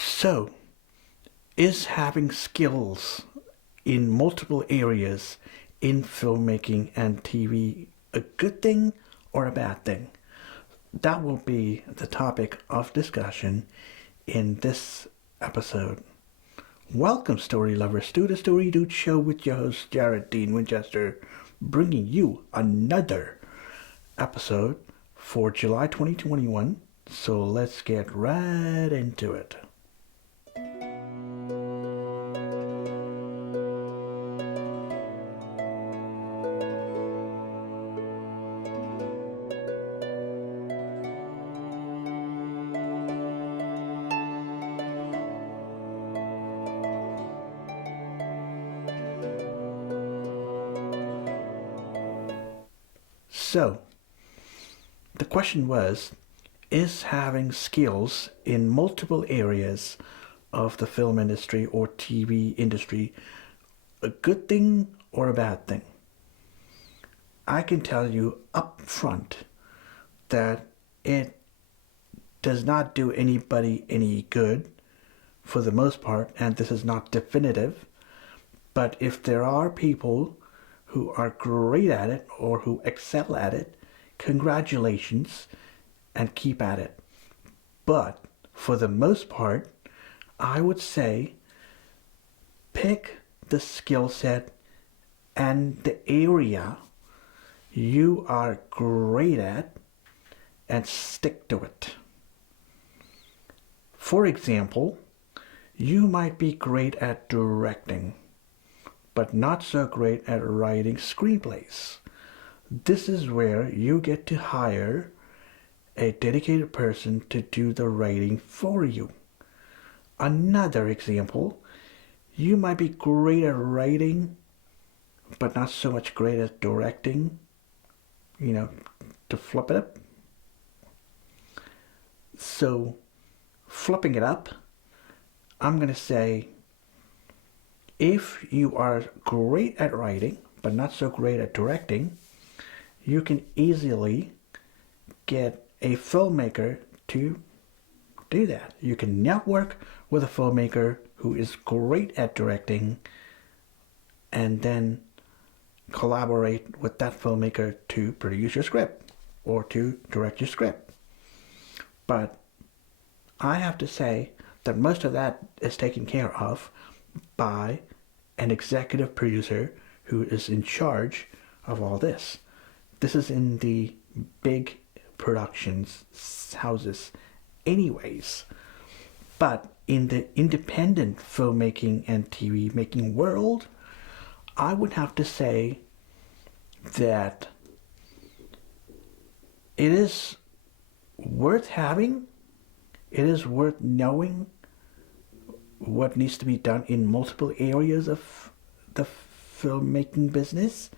So, is having skills in multiple areas in filmmaking and TV a good thing or a bad thing? That will be the topic of discussion in this episode. Welcome, story lovers, to the Story Dude Show with your host, Jared Dean Winchester, bringing you another episode for July 2021. So let's get right into it. So, the question was, is having skills in multiple areas of the film industry or TV industry a good thing or a bad thing? I can tell you up front that it does not do anybody any good for the most part, and this is not definitive. But if there are people who are great at it or who excel at it, congratulations and keep at it. But for the most part, I would say pick the skill set and the area you are great at and stick to it. For example, you might be great at directing, but not so great at writing screenplays. This is where you get to hire a dedicated person to do the writing for you. Another example, you might be great at writing, but not so much great at directing, to flip it up. So, flipping it up, I'm going to say, if you are great at writing, but not so great at directing, you can easily get a filmmaker to do that. You can network with a filmmaker who is great at directing and then collaborate with that filmmaker to produce your script or to direct your script. But I have to say that most of that is taken care of by an executive producer who is in charge of all this. This is in the big productions houses anyways. But in the independent filmmaking and TV making world, I would have to say that it is worth having, it is worth knowing what needs to be done in multiple areas of the filmmaking business.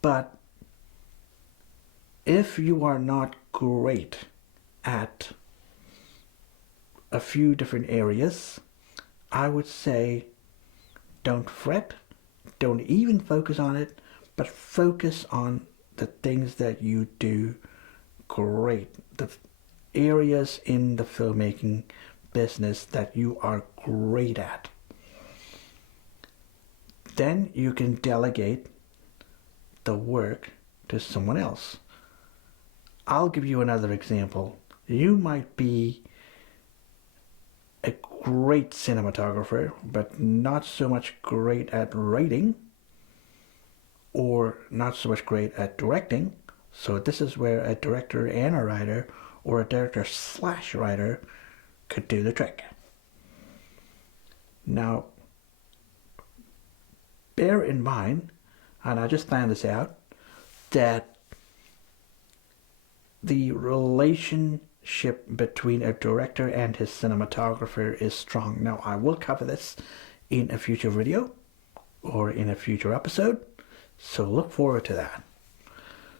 But if you are not great at a few different areas, I would say don't fret, don't even focus on it, but focus on the things that you do great, the areas in the filmmaking business that you are great at. Then you can delegate the work to someone else. I'll give you another example. You might be a great cinematographer, but not so much great at writing, or not so much great at directing. So this is where a director and a writer, or a director slash writer, could do the trick. Now, bear in mind, and I just found this out, that the relationship between a director and his cinematographer is strong. Now, I will cover this in a future video or in a future episode, so look forward to that.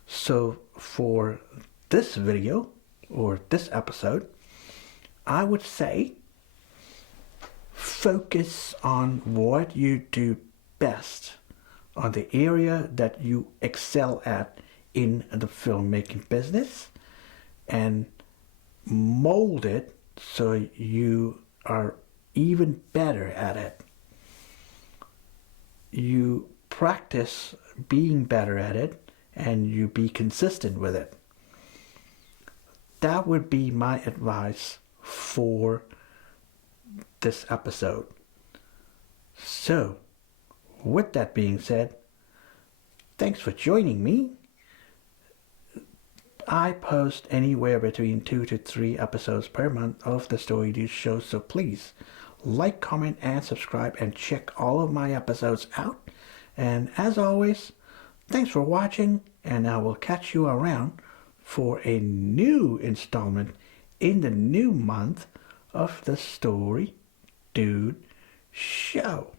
So for this video or this episode, I would say focus on what you do best, on the area that you excel at in the filmmaking business, and mold it so you are even better at it. You practice being better at it and you be consistent with it. That would be my advice for this episode. So, with that being said, thanks for joining me. I post anywhere between 2 to 3 episodes per month of the Story Dude Show, so please like, comment, and subscribe, and check all of my episodes out. And as always, thanks for watching, and I will catch you around for a new installment in the new month of the Story Dude Show.